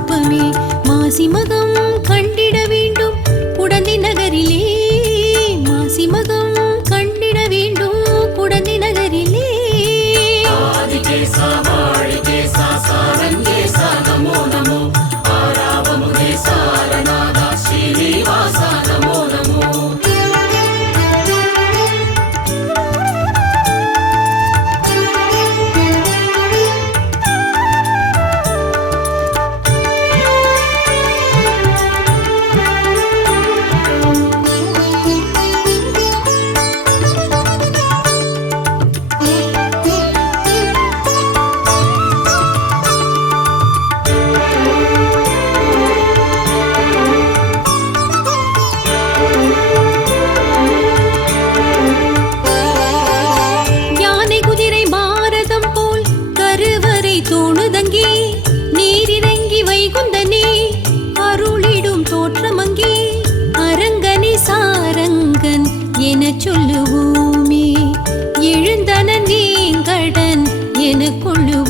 അല്പമേ என சொல்லுவோமே எழுந்தன நீங்கடன் என கொள்ளுவோம்